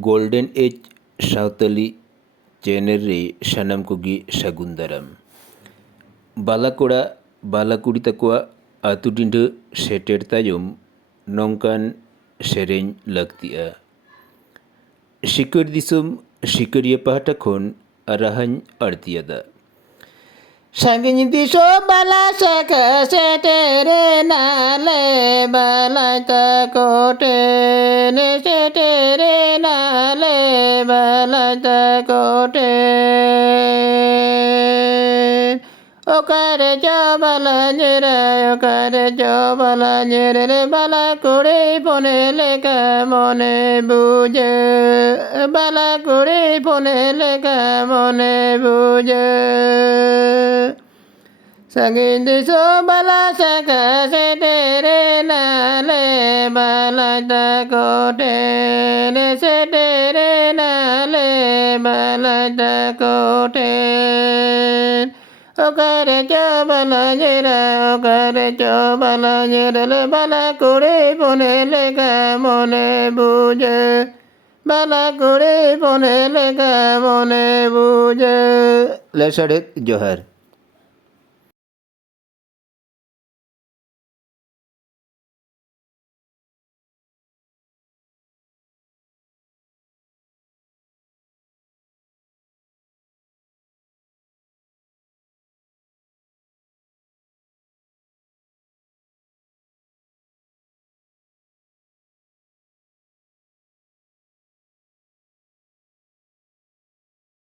Golden Age Sautali Jenere Shanam Kugi Shagundaram Balakura Balakuritakwa Atudindu Sheter Tayum Nongkan Seren Laktia Shikur Disum Shikuria Patakun Arahan Artiada Sangin diso bala saka setere nale bala ta kote ne setere nale bala ta kote okare jo bala nyere bala kure pone leka mone buje bala kure pone leka mone buje Sangin diso bala saka setere nale bala ta kote ne setere nale bala ta kote okare jo bala nyera le bala kure pone leka mone buje bala kure pone leka mone buje Lesadet Johar